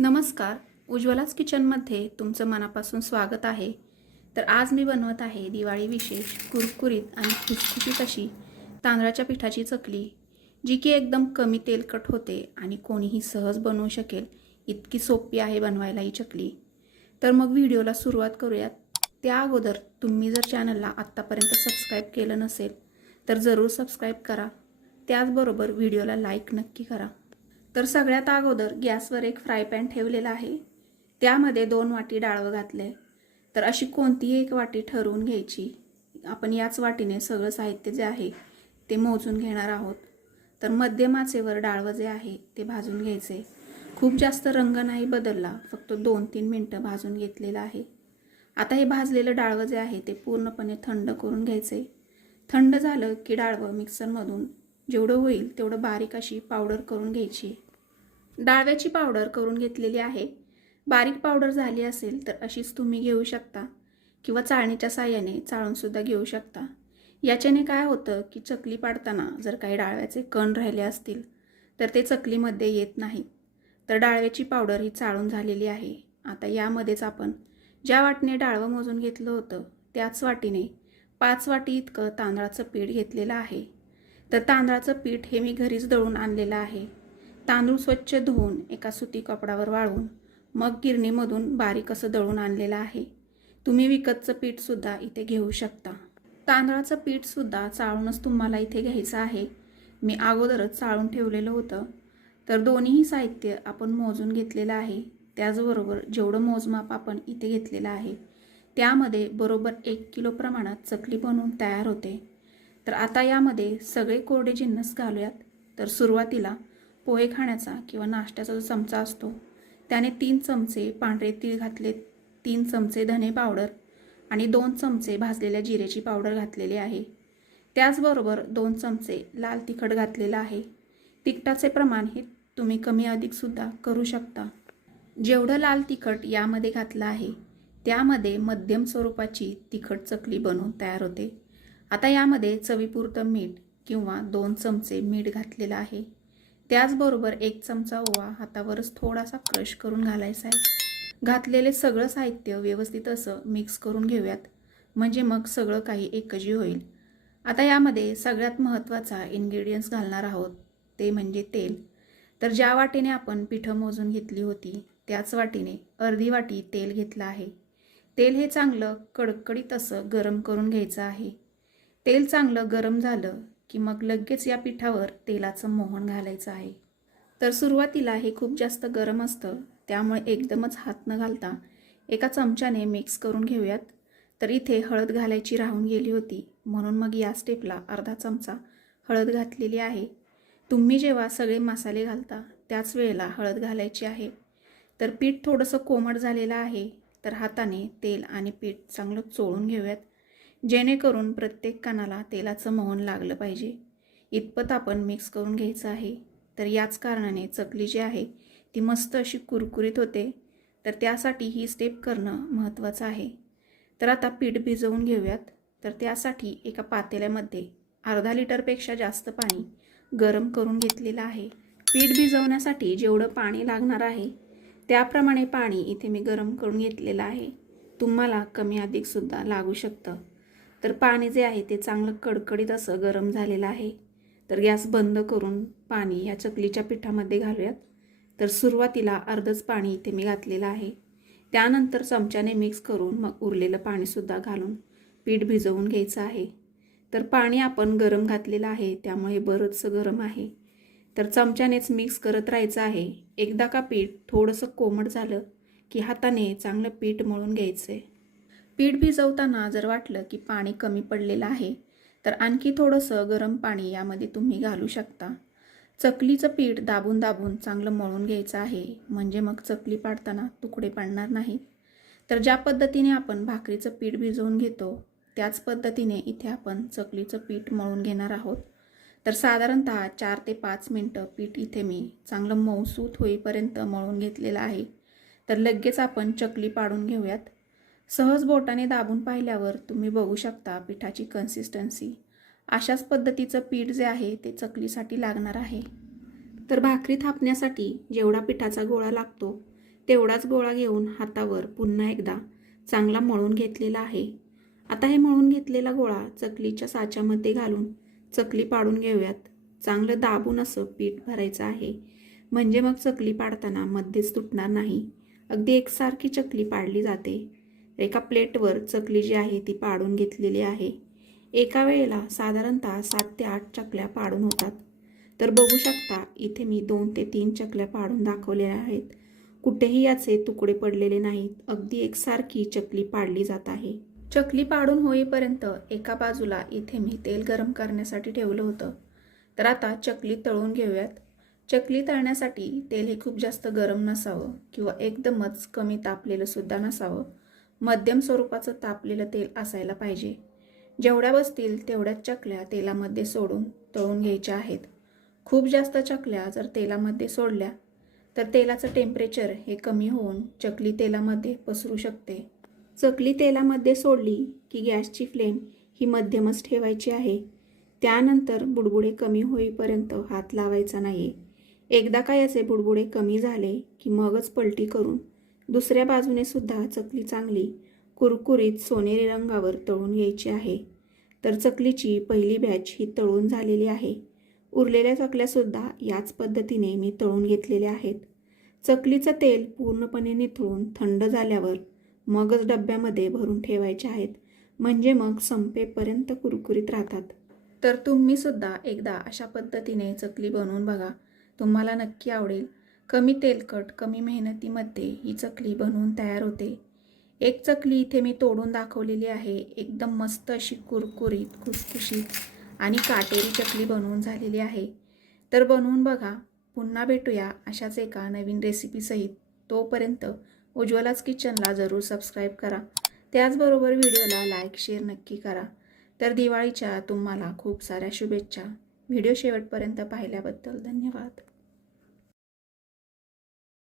नमस्कार उज्ज्वलाच किचनमध्ये तुमचं मनापासून स्वागत आहे. तर आज मी बनवत आहे दिवाळी विशेष कुरकुरीत आणि खुसखुशीत अशी तांदळाच्या पिठाची चकली जी की एकदम कमी तेलकट होते आणि कोणीही सहज बनवू शकेल इतकी सोपी आहे बनवायला ही चकली. तर मग व्हिडिओला सुरुवात करूयात. त्या अगोदर तुम्ही जर चॅनलला आत्तापर्यंत सबस्क्राईब केलं नसेल तर जरूर सबस्क्राईब करा. त्याचबरोबर व्हिडिओला लाईक नक्की करा. तर सगळ्यात अगोदर गॅसवर एक फ्राय पॅन ठेवलेला आहे. त्यामध्ये दोन वाटी डाळवं घातले. तर अशी कोणतीही एक वाटी ठरवून घ्यायची. आपण याच वाटीने सगळं साहित्य जे आहे ते मोजून घेणार आहोत. तर मध्यमाचेवर डाळवं जे आहे ते भाजून घ्यायचे. खूप जास्त रंग नाही बदलला फक्त दोन तीन मिनटं भाजून घेतलेलं आहे. आता हे भाजलेलं डाळवं जे आहे ते पूर्णपणे थंड करून घ्यायचे. थंड झालं की डाळवं मिक्सरमधून जेवढं होईल तेवढं बारीक अशी पावडर करून घ्यायची. डाळव्याची पावडर करून घेतलेली आहे. बारीक पावडर झाली असेल तर अशीच तुम्ही घेऊ शकता किंवा चाळणीच्या साह्याने चाळूनसुद्धा घेऊ शकता. याच्याने काय होतं की चकली पाडताना जर काही डाळव्याचे कण राहिले असतील तर ते चकलीमध्ये येत नाही. तर डाळव्याची पावडर ही चाळून झालेली आहे. आता यामध्येच आपण ज्या वाटीने डाळवं मोजून घेतलं होतं त्याच वाटीने पाच वाटी इतकं तांदळाचं पीठ घेतलेलं आहे. तर तांदळाचं पीठ हे मी घरीच दळून आणलेलं आहे. तांदूळ स्वच्छ धुवून एका सुती कपडावर वाळवून मग गिरणीमधून बारीक असं दळून आणलेलं आहे. तुम्ही विकतचं पीठसुद्धा इथे घेऊ शकता. तांदळाचं पीठसुद्धा चाळूनच तुम्हाला इथे घ्यायचं आहे. मी अगोदरच चाळून ठेवलेलं होतं. तर दोन्हीही साहित्य आपण मोजून घेतलेलं आहे. त्याचबरोबर जेवढं मोजमाप आपण इथे घेतलेलं आहे त्यामध्ये बरोबर एक किलो प्रमाणात चकली बनवून तयार होते. तर आता यामध्ये सगळे कोरडे जिन्नस घालूयात. तर सुरुवातीला पोहे खाण्याचा किंवा नाश्त्याचा जो चमचा असतो त्याने तीन चमचे पांढरे तीळ घातले तीन चमचे धने पावडर आणि दोन चमचे भाजलेल्या जिरेची पावडर घातलेली आहे. त्याचबरोबर दोन चमचे लाल तिखट घातलेलं आहे. तिखटाचे प्रमाण हे तुम्ही कमी अधिकसुद्धा करू शकता. जेवढं लाल तिखट यामध्ये घातलं आहे त्यामध्ये मध्यम स्वरूपाची तिखट चकली बनवून तयार होते. आता यामध्ये चवीपुरतं मीठ किंवा दोन चमचे मीठ घातलेलं आहे. त्याचबरोबर एक चमचा ओवा हातावरच थोडासा क्रश करून घालायचा आहे. घातलेले सगळं साहित्य व्यवस्थित असं मिक्स करून घेऊयात. म्हणजे मग सगळं काही एकजी होईल. आता यामध्ये सगळ्यात महत्त्वाचा इन्ग्रेडियंट्स घालणार आहोत. ते म्हणजे तेल. तर ज्या वाटीने आपण पिठं मोजून घेतली होती त्याच वाटीने अर्धी वाटी तेल घेतलं आहे. तेल हे चांगलं कडकडीत असं गरम करून घ्यायचं आहे. तेल चांगलं गरम झालं की मग लगेच या पिठावर तेलाचं मोहन घालायचं आहे. तर सुरुवातीला हे खूप जास्त गरम असतं त्यामुळे एकदमच हात न घालता एका चमच्याने मिक्स करून घेऊयात. तर इथे हळद घालायची राहून गेली होती म्हणून मग या स्टेपला अर्धा चमचा हळद घातलेली आहे. तुम्ही जेव्हा सगळे मसाले घालता त्याच वेळेला हळद घालायची आहे. तर पीठ थोडंसं कोमट झालेलं आहे तर हाताने तेल आणि पीठ चांगलं चोळून घेऊयात. जेणेकरून प्रत्येक कानाला तेलाचं मोहन लागलं पाहिजे. इतपत आपण मिक्स करून घ्यायचं आहे. तर याच कारणाने चकली जी आहे ती मस्त अशी कुरकुरीत होते. तर त्यासाठी ही स्टेप करणं महत्त्वाचं आहे. तर आता पीठ भिजवून घेऊयात. तर त्यासाठी एका पातेल्यामध्ये अर्धा लिटरपेक्षा जास्त पाणी गरम करून घेतलेलं आहे. पीठ भिजवण्यासाठी जेवढं पाणी लागणार आहे त्याप्रमाणे पाणी इथे मी गरम करून घेतलेलं आहे. तुम्हाला कमी अधिकसुद्धा लागू शकतं. तर पाणी जे आहे ते चांगलं कडकडीत असं गरम झालेलं आहे. तर गॅस बंद करून पाणी या चकलीच्या पिठामध्ये घालूयात. तर सुरुवातीला अर्धच पाणी इथे मी घातलेलं आहे. त्यानंतर चमच्याने मिक्स करून मग उरलेलं पाणीसुद्धा घालून पीठ भिजवून घ्यायचं आहे. तर पाणी आपण गरम घातलेलं आहे त्यामुळे बरंचसं गरम आहे. तर चमच्यानेच मिक्स करत राहायचं आहे. एकदा का पीठ थोडंसं कोमट झालं की हाताने चांगलं पीठ मळून घ्यायचं आहे पीठ भिजवताना जर वाटलं की पाणी कमी पडलेलं आहे तर आणखी थोडंसं गरम पाणी यामध्ये तुम्ही घालू शकता. चकलीचं पीठ दाबून दाबून चांगलं मळून घ्यायचं आहे म्हणजे मग चकली पाडताना तुकडे पडणार नाहीत. तर ज्या पद्धतीने आपण भाकरीचं पीठ भिजवून घेतो त्याच पद्धतीने इथे आपण चकलीचं पीठ मळून घेणार आहोत. तर साधारणतः चार ते पाच मिनटं पीठ इथे मी चांगलं मऊसूत होईपर्यंत मळून घेतलेलं आहे. तर लगेच आपण चकली पाडून घेऊयात. सहज बोटाने दाबून पाहिल्यावर तुम्ही बघू शकता पिठाची कन्सिस्टन्सी अशाच पद्धतीचं पीठ जे आहे ते चकलीसाठी लागणार आहे. तर भाकरी थापण्यासाठी जेवढा पिठाचा गोळा लागतो तेवढाच गोळा घेऊन हातावर पुन्हा एकदा चांगला मळून घेतलेला आहे. आता हे मळून घेतलेला गोळा चकलीच्या साच्यामध्ये घालून चकली पाडून घेऊयात. चांगलं दाबून असं पीठ भरायचं आहे. म्हणजे मग चकली पाडताना मध्येच तुटणार नाही. अगदी एकसारखी चकली पाडली जाते. एका प्लेटवर चकली जी आहे ती पाडून घेतलेली आहे. एका वेळेला साधारणतः सात ते आठ चकल्या पाडून होतात. तर बघू शकता इथे मी दोन ते तीन चकल्या पाडून दाखवलेल्या आहेत. कुठेही याचे तुकडे पडलेले नाहीत. अगदी एकसारखी चकली पाडली जात आहे. चकली पाडून होईपर्यंत एका बाजूला इथे मी तेल गरम करण्यासाठी ठेवलं होतं. तर आता चकली तळून घेऊयात. चकली तळण्यासाठी तेल हे खूप जास्त गरम नसावं किंवा एकदमच कमी तापलेलं सुद्धा नसावं. मध्यम स्वरूपाचं तापलेलं तेल असायला पाहिजे. जेवढ्या बसतील तेवढ्याच चकल्या तेलामध्ये सोडून तळून घ्यायच्या आहेत. खूप जास्त चकल्या जर तेलामध्ये सोडल्या तर तेलाचं टेम्परेचर हे कमी होऊन चकली तेलामध्ये पसरू शकते. चकली तेलामध्ये सोडली की गॅसची फ्लेम ही मध्यमच ठेवायची आहे. त्यानंतर बुडबुडे कमी होईपर्यंत हात लावायचा नाही एकदा का याचे बुडबुडे कमी झाले की मगच पलटी करून दुसऱ्या बाजूने सुद्धा चकली चांगली कुरकुरीत सोनेरी रंगावर तळून घ्यायची आहे. तर चकलीची पहिली बॅच ही तळून झालेली आहे. उरलेल्या चकल्यासुद्धा याच पद्धतीने मी तळून घेतलेल्या आहेत. चकलीचं तेल पूर्णपणे निथळून थंड झाल्यावर मगच डब्यामध्ये भरून ठेवायचे आहेत. म्हणजे मग संपेपर्यंत कुरकुरीत राहतात. तर तुम्ही सुद्धा एकदा अशा पद्धतीने चकली बनवून बघा. तुम्हाला नक्की आवडेल. कमी तेलकट कमी मेहनतीमध्ये ही चकली बनवून तयार होते. एक चकली इथे मी तोडून दाखवलेली आहे. एकदम मस्त अशी कुरकुरीत खुसखुशीत आणि काटेरी चकली बनवून झालेली आहे. तर बनवून बघा. पुन्हा भेटूया अशाच एका नवीन रेसिपीसहित तोपर्यंत उज्ज्वलाच किचनला जरूर सबस्क्राईब करा. त्याचबरोबर व्हिडिओला लाईक शेअर नक्की करा. तर दिवाळीच्या तुम्हाला खूप साऱ्या शुभेच्छा. व्हिडिओ शेवटपर्यंत पाहिल्याबद्दल धन्यवाद.